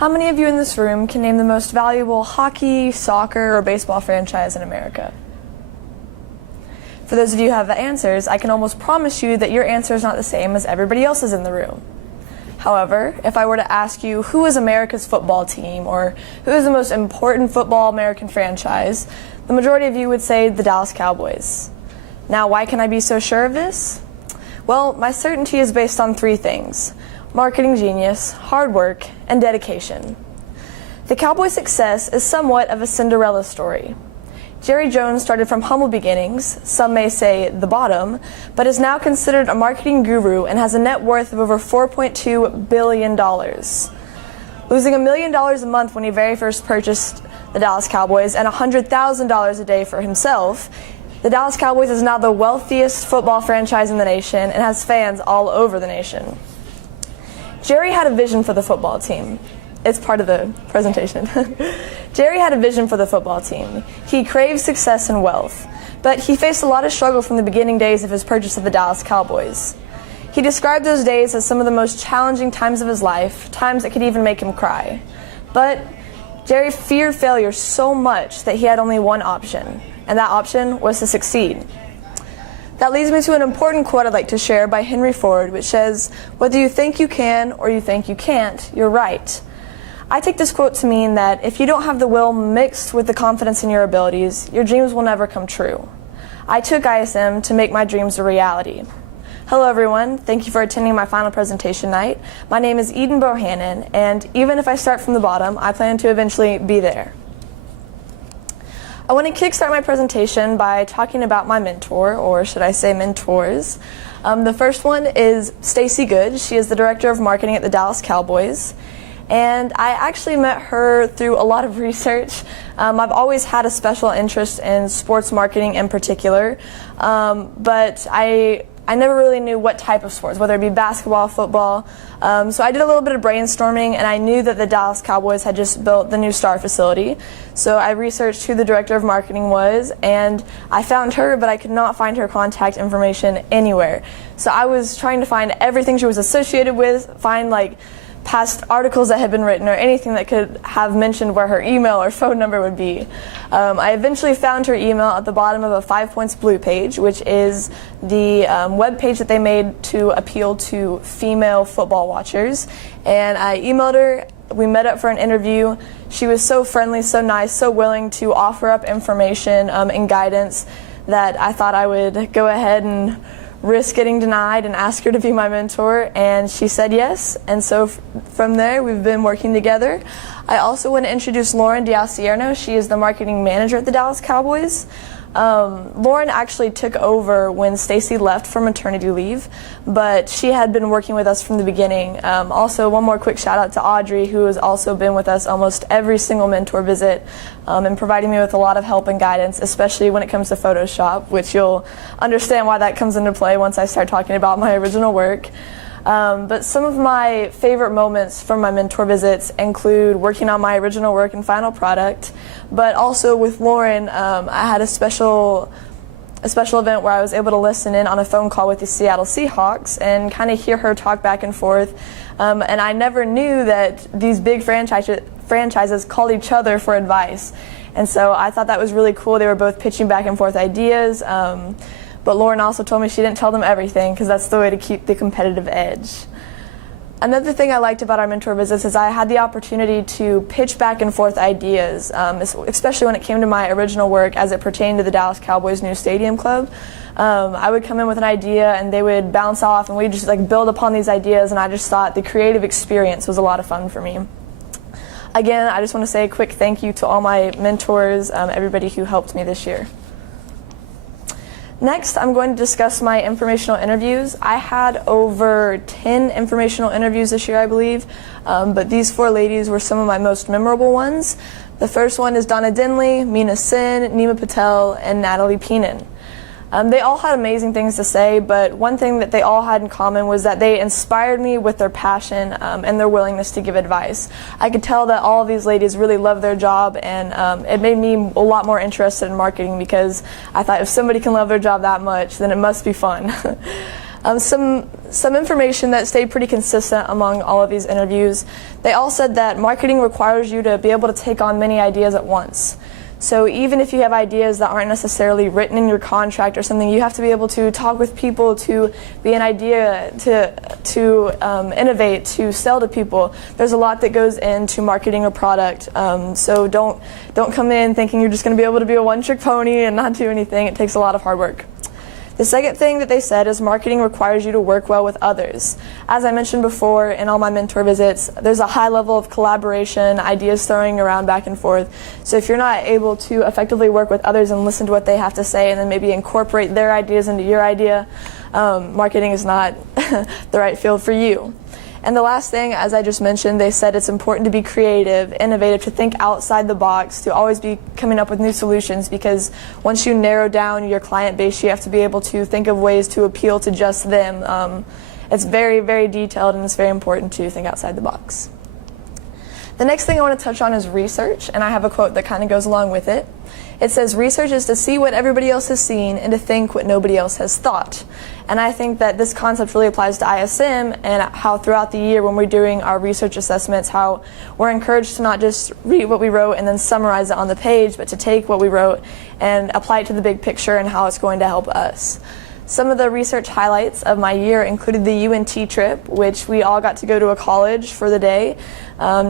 How many of you in this room can name the most valuable hockey, soccer, or baseball franchise in America? For those of you who have the answers, I can almost promise you that your answer is not the same as everybody else's in the room. However, if I were to ask you who is America's football team or who is the most important football American franchise, the majority of you would say the Dallas Cowboys. Now, why can I be so sure of this? Well, my certainty is based on three things: marketing genius, hard work, and dedication. The Cowboys' success is somewhat of a Cinderella story. Jerry Jones started from humble beginnings, some may say the bottom, but is now considered a marketing guru and has a net worth of over $4.2 billion. Losing $1 million a month when he very first purchased the Dallas Cowboys and $100,000 a day for himself, the Dallas Cowboys is now the wealthiest football franchise in the nation and has fans all over the nation. Jerry had a vision for the football team. It's part of the presentation. Jerry had a vision for the football team. He craved success and wealth, but he faced a lot of struggle from the beginning days of his purchase of the Dallas Cowboys. He described those days as some of the most challenging times of his life, times that could even make him cry. But Jerry feared failure so much that he had only one option, and that option was to succeed. That leads me to an important quote I'd like to share by Henry Ford, which says, "Whether you think you can or you think you can't, you're right." I take this quote to mean that if you don't have the will mixed with the confidence in your abilities, your dreams will never come true. I took ISM to make my dreams a reality. Hello everyone, thank you for attending my final presentation night. My name is Eden Bohannon, and even if I start from the bottom, I plan to eventually be there. I want to kickstart my presentation by talking about my mentor, or should I say mentors. The first one is Stacy Good. She is the Director of Marketing at the Dallas Cowboys. And I actually met her through a lot of research. I've always had a special interest in sports marketing in particular, but I never really knew what type of sports, whether it be basketball, football. So I did a little bit of brainstorming, and I knew that the Dallas Cowboys had just built the new Star facility. So I researched who the Director of Marketing was, and I found her, but I could not find her contact information anywhere. So I was trying to find everything she was associated with, find like past articles that had been written or anything that could have mentioned where her email or phone number would be. I eventually found her email at the bottom of a 5 Points Blue page, which is the web page that they made to appeal to female football watchers. And I emailed her. We met up for an interview. She was so friendly, so nice, so willing to offer up information and guidance that I thought I would go ahead and risk getting denied and ask her to be my mentor, and she said yes, and so from there we've been working together. I also want to introduce Lauren Diacierno. She is the marketing manager at the Dallas Cowboys. Lauren actually took over when Stacy left for maternity leave, but she had been working with us from the beginning. Also, one more quick shout out to Audrey, who has also been with us almost every single mentor visit and providing me with a lot of help and guidance, especially when it comes to Photoshop, which you'll understand why that comes into play once I start talking about my original work. But some of my favorite moments from my mentor visits include working on my original work and final product, but also with Lauren, I had a special event where I was able to listen in on a phone call with the Seattle Seahawks and kind of hear her talk back and forth. And I never knew that these big franchises called each other for advice. And so I thought that was really cool. They were both pitching back and forth ideas. But Lauren also told me she didn't tell them everything because that's the way to keep the competitive edge. Another thing I liked about our mentor visits is I had the opportunity to pitch back and forth ideas, especially when it came to my original work as it pertained to the Dallas Cowboys' new stadium club. I would come in with an idea and they would bounce off and we'd just like build upon these ideas, and I just thought the creative experience was a lot of fun for me. Again, I just want to say a quick thank you to all my mentors, everybody who helped me this year. Next, I'm going to discuss my informational interviews. I had over 10 informational interviews this year, I believe, but these 4 ladies were some of my most memorable ones. The first one is Donna Denley, Meena Sen, Nima Patel, and Natalie Peenan. They all had amazing things to say, but one thing that they all had in common was that they inspired me with their passion and their willingness to give advice. I could tell that all of these ladies really loved their job, and it made me a lot more interested in marketing because I thought if somebody can love their job that much, then it must be fun. Some information that stayed pretty consistent among all of these interviews. They all said that marketing requires you to be able to take on many ideas at once. So even if you have ideas that aren't necessarily written in your contract or something, you have to be able to talk with people, to be an idea, to innovate, to sell to people. There's a lot that goes into marketing a product. So don't come in thinking you're just going to be able to be a one-trick pony and not do anything. It takes a lot of hard work. The second thing that they said is marketing requires you to work well with others. As I mentioned before in all my mentor visits, there's a high level of collaboration, ideas throwing around back and forth. So if you're not able to effectively work with others and listen to what they have to say and then maybe incorporate their ideas into your idea, marketing is not the right field for you. And the last thing, as I just mentioned, they said it's important to be creative, innovative, to think outside the box, to always be coming up with new solutions, because once you narrow down your client base, you have to be able to think of ways to appeal to just them. It's very, very detailed, and it's very important to think outside the box. The next thing I want to touch on is research, and I have a quote that kind of goes along with it. It says, research is to see what everybody else has seen and to think what nobody else has thought. And I think that this concept really applies to ISM, and how throughout the year when we're doing our research assessments, how we're encouraged to not just read what we wrote and then summarize it on the page, but to take what we wrote and apply it to the big picture and how it's going to help us. Some of the research highlights of my year included the UNT trip, which we all got to go to a college for the day,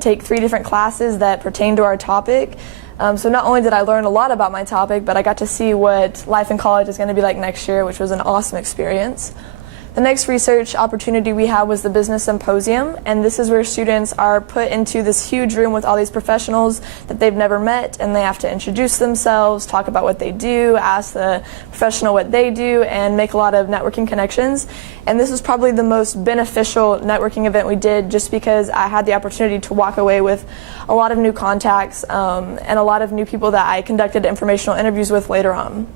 take 3 different classes that pertain to our topic. So not only did I learn a lot about my topic, but I got to see what life in college is going to be like next year, which was an awesome experience. The next research opportunity we had was the Business Symposium, and this is where students are put into this huge room with all these professionals that they've never met, and they have to introduce themselves, talk about what they do, ask the professional what they do, and make a lot of networking connections. And this was probably the most beneficial networking event we did, just because I had the opportunity to walk away with a lot of new contacts and a lot of new people that I conducted informational interviews with later on.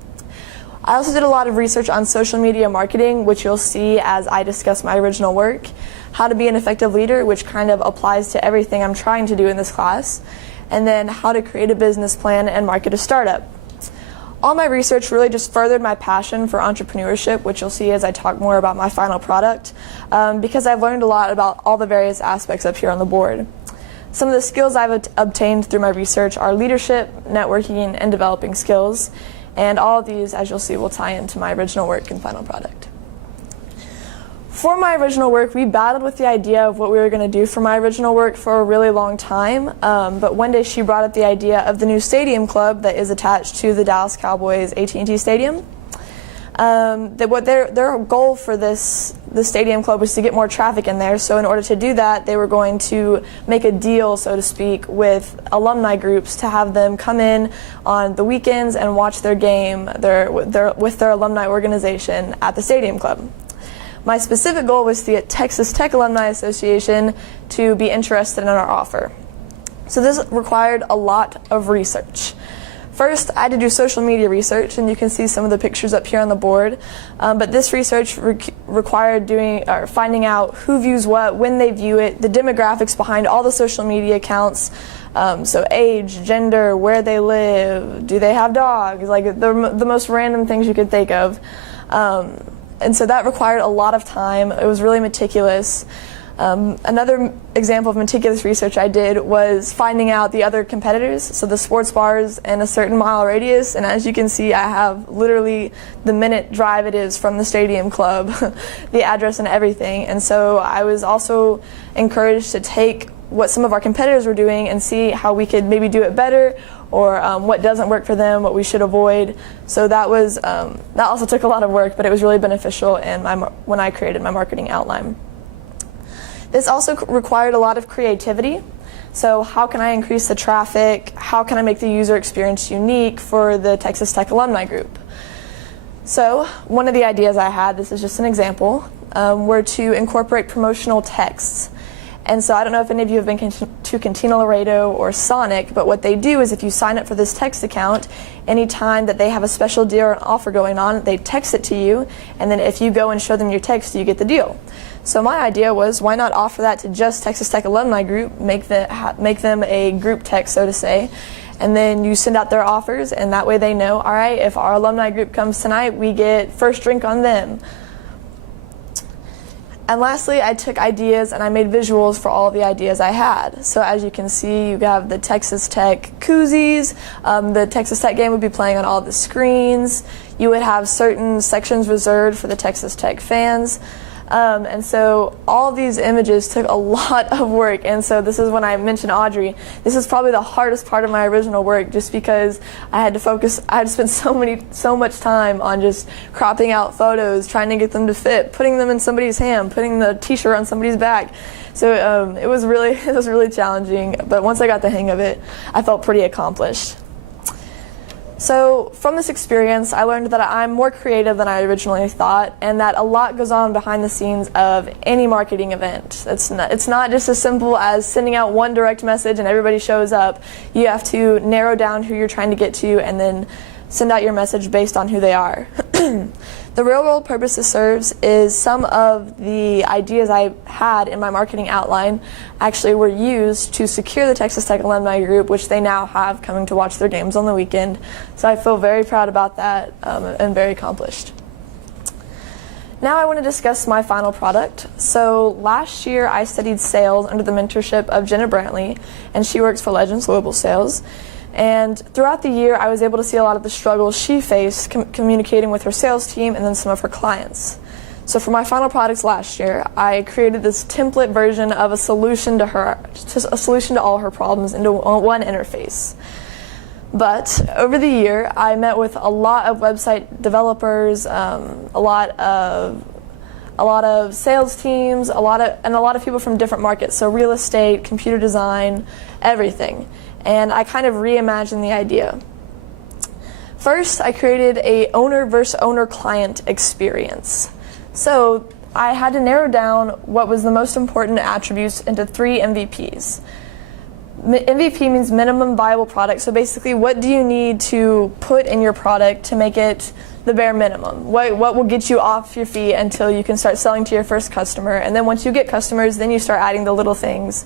I also did a lot of research on social media marketing, which you'll see as I discuss my original work, how to be an effective leader, which kind of applies to everything I'm trying to do in this class, and then how to create a business plan and market a startup. All my research really just furthered my passion for entrepreneurship, which you'll see as I talk more about my final product, because I've learned a lot about all the various aspects up here on the board. Some of the skills I've obtained through my research are leadership, networking, and developing skills. And all of these, as you'll see, will tie into my original work and final product. For my original work, we battled with the idea of what we were going to do for my original work for a really long time. But one day she brought up the idea of the new stadium club that is attached to the Dallas Cowboys AT&T Stadium. That what their goal for the stadium club was to get more traffic in there. So in order to do that, they were going to make a deal, so to speak, with alumni groups to have them come in on the weekends and watch their game with their alumni organization at the stadium club. My specific goal was to get Texas Tech Alumni Association to be interested in our offer. So this required a lot of research. First, I had to do social media research, and you can see some of the pictures up here on the board. But this research required finding out who views what, when they view it, the demographics behind all the social media accounts, so age, gender, where they live, do they have dogs, like the most random things you could think of. And so that required a lot of time. It was really meticulous. Another example of meticulous research I did was finding out the other competitors, so the sports bars in a certain mile radius, and as you can see, I have literally the minute drive it is from the stadium club, the address and everything. And so I was also encouraged to take what some of our competitors were doing and see how we could maybe do it better, or what doesn't work for them, what we should avoid. So that also took a lot of work, but it was really beneficial when I created my marketing outline. This also required a lot of creativity. So how can I increase the traffic? How can I make the user experience unique for the Texas Tech alumni group? So one of the ideas I had, this is just an example, were to incorporate promotional texts. And so I don't know if any of you have been to Cantina Laredo or Sonic, but what they do is if you sign up for this text account, anytime that they have a special deal or an offer going on, they text it to you, and then if you go and show them your text, you get the deal. So my idea was, why not offer that to just Texas Tech alumni group, make them a group text, so to say, and then you send out their offers, and that way they know, all right, if our alumni group comes tonight, we get first drink on them. And lastly, I took ideas and I made visuals for all of the ideas I had. So as you can see, you have the Texas Tech koozies. The Texas Tech game would be playing on all the screens. You would have certain sections reserved for the Texas Tech fans. And so all of these images took a lot of work, and so this is when I mentioned Audrey. This is probably the hardest part of my original work, just because I had to spend so much time on just cropping out photos, trying to get them to fit, putting them in somebody's hand, putting the t-shirt on somebody's back. So it was really challenging, but once I got the hang of it, I felt pretty accomplished. So from this experience, I learned that I'm more creative than I originally thought, and that a lot goes on behind the scenes of any marketing event. It's not just as simple as sending out one direct message and everybody shows up. You have to narrow down who you're trying to get to and then send out your message based on who they are. The real world purpose this serves is some of the ideas I had in my marketing outline actually were used to secure the Texas Tech alumni group, which they now have coming to watch their games on the weekend. So I feel very proud about that and very accomplished. Now I want to discuss my final product. So last year I studied sales under the mentorship of Jenna Brantley, and she works for Legends Global Sales. And throughout the year, I was able to see a lot of the struggles she faced communicating with her sales team and then some of her clients. So for my final products last year, I created this template version of a solution to all her problems into one interface. But over the year, I met with a lot of website developers, a lot of sales teams, a lot of people from different markets, so real estate, computer design, everything. And I kind of reimagined the idea. First, I created a owner versus owner client experience. So I had to narrow down what was the most important attributes into 3 MVPs. MVP means minimum viable product. So basically, what do you need to put in your product to make it the bare minimum? What will get you off your feet until you can start selling to your first customer? And then once you get customers, then you start adding the little things.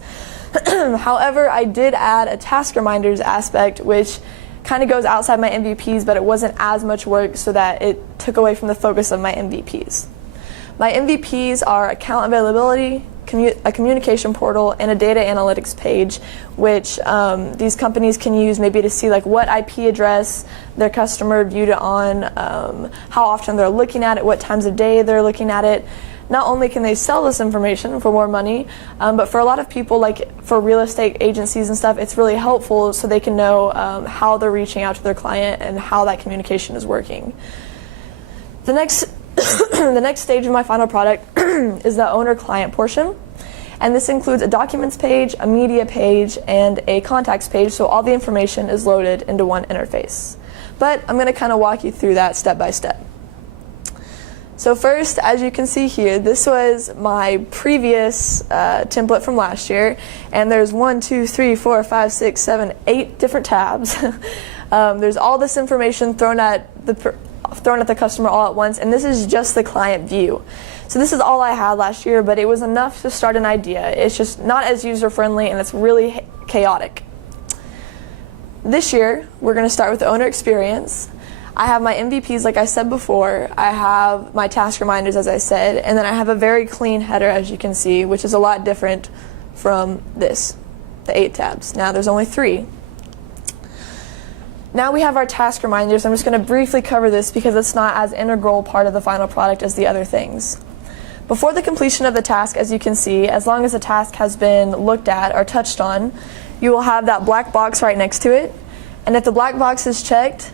However, I did add a task reminders aspect, which kind of goes outside my MVPs, but it wasn't as much work, so that it took away from the focus of my MVPs. My MVPs are account availability, a communication portal, and a data analytics page, which these companies can use maybe to see like what IP address their customer viewed it on, how often they're looking at it, what times of day they're looking at it. Not only can they sell this information for more money, but for a lot of people, like for real estate agencies and stuff, it's really helpful so they can know how they're reaching out to their client and how that communication is working. The next the next stage of my final product is the owner-client portion, and this includes a documents page, a media page, and a contacts page, so all the information is loaded into one interface. But I'm going to kind of walk you through that step by step. So first, as you can see here, this was my previous template from last year, and there's 1, 2, 3, 4, 5, 6, 7, 8 different tabs. There's all this information thrown at the customer all at once, and this is just the client view. So this is all I had last year, but it was enough to start an idea. It's just not as user-friendly, and it's really chaotic. This year, we're going to start with the owner experience. I have my MVPs, like I said before. I have my task reminders, as I said, and then I have a very clean header, as you can see, which is a lot different from this, the 8 tabs. Now there's only 3. Now we have our task reminders. I'm just going to briefly cover this because it's not as integral part of the final product as the other things. Before the completion of the task, as you can see, as long as the task has been looked at or touched on, you will have that black box right next to it. And if the black box is checked,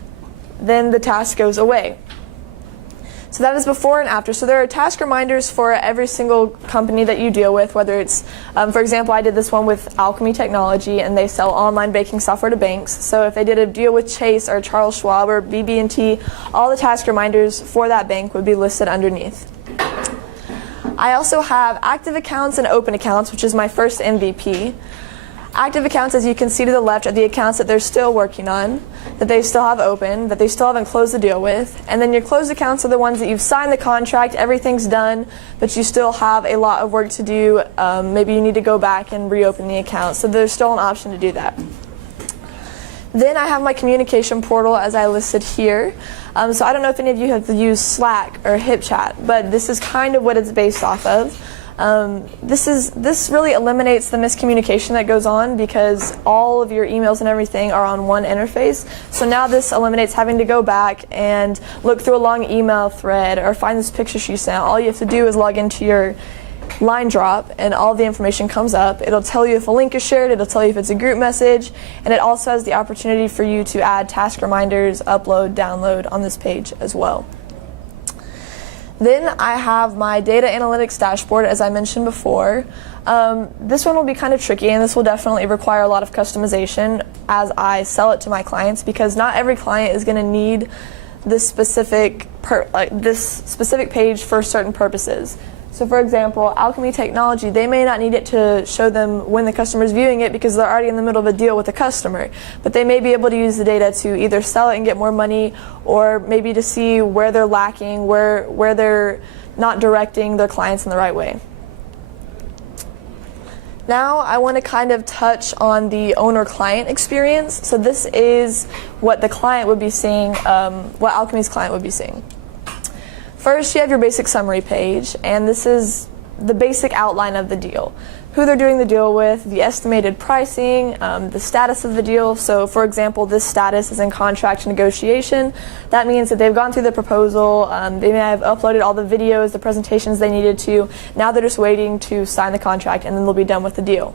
then the task goes away. So that is before and after. So there are task reminders for every single company that you deal with, whether it's, for example, I did this one with Alchemy Technology, and they sell online banking software to banks. So if they did a deal with Chase or Charles Schwab or BB&T, all the task reminders for that bank would be listed underneath. I also have active accounts and open accounts, which is my first MVP. Active accounts, as you can see to the left, are the accounts that they're still working on, that they still have open, that they still haven't closed the deal with. And then your closed accounts are the ones that you've signed the contract, everything's done, but you still have a lot of work to do. Maybe you need to go back and reopen the account. So there's still an option to do that. Then I have my communication portal, as I listed here. So I don't know if any of you have used Slack or HipChat, but this is kind of what it's based off of. This really eliminates the miscommunication that goes on because all of your emails and everything are on one interface. So now this eliminates having to go back and look through a long email thread or find this picture she sent. All you have to do is log into your line drop and all the information comes up. It'll tell you if a link is shared, it'll tell you if it's a group message, and it also has the opportunity for you to add task reminders, upload, download on this page as well. Then I have my data analytics dashboard, as I mentioned before. This one will be kind of tricky, and this will definitely require a lot of customization as I sell it to my clients, because not every client is going to need this specific page for certain purposes. So for example, Alchemy Technology, they may not need it to show them when the customer is viewing it because they're already in the middle of a deal with the customer. But they may be able to use the data to either sell it and get more money, or maybe to see where they're lacking, where they're not directing their clients in the right way. Now I want to kind of touch on the owner-client experience. So this is what the client would be seeing, what Alchemy's client would be seeing. First, you have your basic summary page, and this is the basic outline of the deal. Who they're doing the deal with, the estimated pricing, the status of the deal. So for example, this status is in contract negotiation. That means that they've gone through the proposal, they may have uploaded all the videos, the presentations they needed to. Now they're just waiting to sign the contract, and then they'll be done with the deal.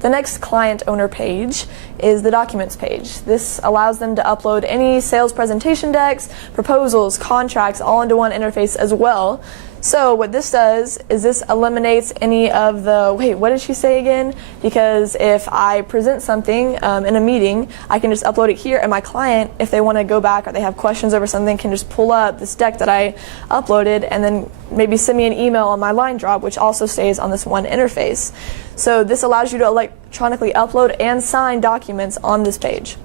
The next client owner page is the documents page. This allows them to upload any sales presentation decks, proposals, contracts, all into one interface as well. So what this does is this eliminates any of the, wait, what did she say again? Because if I present something in a meeting, I can just upload it here, and my client, if they want to go back or they have questions over something, can just pull up this deck that I uploaded and then maybe send me an email on my line drop, which also stays on this one interface. So this allows you to electronically upload and sign documents on this page.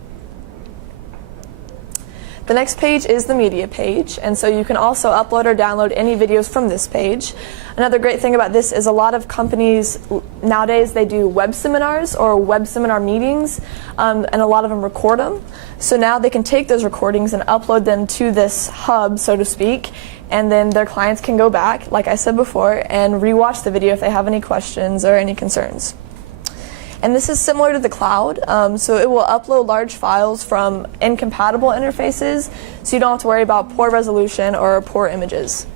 The next page is the media page, and so you can also upload or download any videos from this page. Another great thing about this is a lot of companies nowadays, they do web seminars or web seminar meetings, and a lot of them record them. So now they can take those recordings and upload them to this hub, so to speak, and then their clients can go back, like I said before, and rewatch the video if they have any questions or any concerns. And this is similar to the cloud, so it will upload large files from incompatible interfaces, so you don't have to worry about poor resolution or poor images.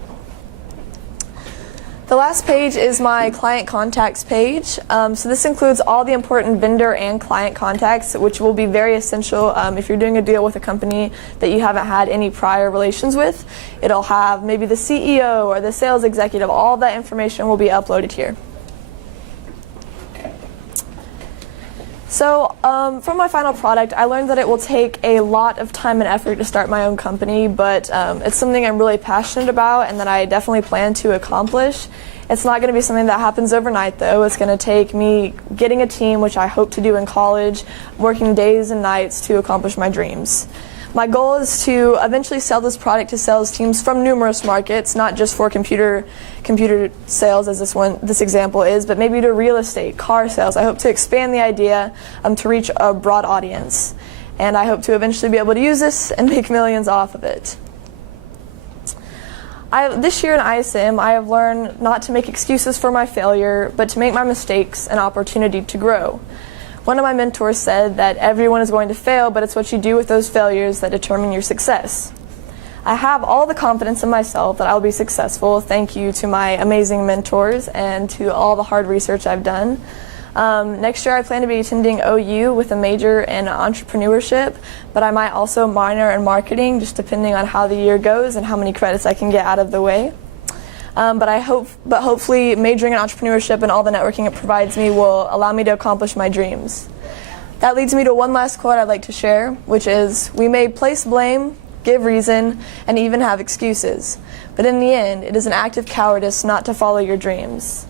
The last page is my client contacts page. So this includes all the important vendor and client contacts, which will be very essential if you're doing a deal with a company that you haven't had any prior relations with. It'll have maybe the CEO or the sales executive. All of that information will be uploaded here. So for my final product, I learned that it will take a lot of time and effort to start my own company, but it's something I'm really passionate about and that I definitely plan to accomplish. It's not going to be something that happens overnight, though. It's going to take me getting a team, which I hope to do in college, working days and nights to accomplish my dreams. My goal is to eventually sell this product to sales teams from numerous markets, not just for computer sales as this example is, but maybe to real estate, car sales. I hope to expand the idea to reach a broad audience. And I hope to eventually be able to use this and make millions off of it. This year in ISM, I have learned not to make excuses for my failure, but to make my mistakes an opportunity to grow. One of my mentors said that everyone is going to fail, but it's what you do with those failures that determine your success. I have all the confidence in myself that I will be successful. Thank you to my amazing mentors and to all the hard research I've done. Next year I plan to be attending OU with a major in entrepreneurship, but I might also minor in marketing, just depending on how the year goes and how many credits I can get out of the way. But hopefully majoring in entrepreneurship and all the networking it provides me will allow me to accomplish my dreams. That leads me to one last quote I'd like to share, which is, "We may place blame, give reason, and even have excuses, but in the end, it is an act of cowardice not to follow your dreams."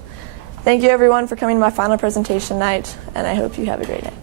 Thank you everyone for coming to my final presentation night, and I hope you have a great day.